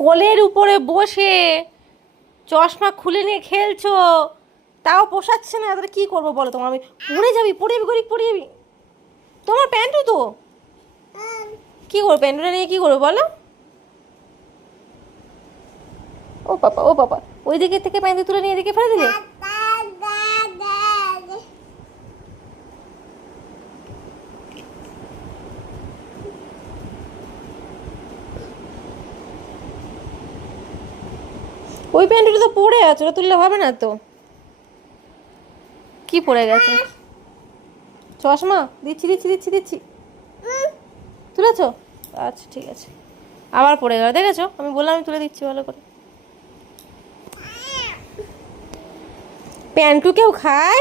কোলের উপরে বসে চশমা খুলে নিয়ে খেলছো, তাও পোষাচ্ছে না। তাহলে কী করবো বলো? তোমার আমি পড়ে যাবি গরিব পড়ে যাবি। তোমার প্যান্টু তো, কী করবো প্যান্টুটা নিয়ে, কী করবো বলো? ও পাপা ওই দিকে থেকে প্যান্টু তুলে নিয়ে এদিকে ফেলে দিলে। ওই প্যান্টুটা তো পড়ে আছে, ওটা তুললে হবে না তো। কি পড়ে গেছে? চশমা দিচ্ছি। তুলেছো? আচ্ছা ঠিক আছে। আবার পড়ে গেল, দেখেছো? আমি বললাম আমি তুলে দিচ্ছি ভালো করে। প্যান্টু কেউ খায়?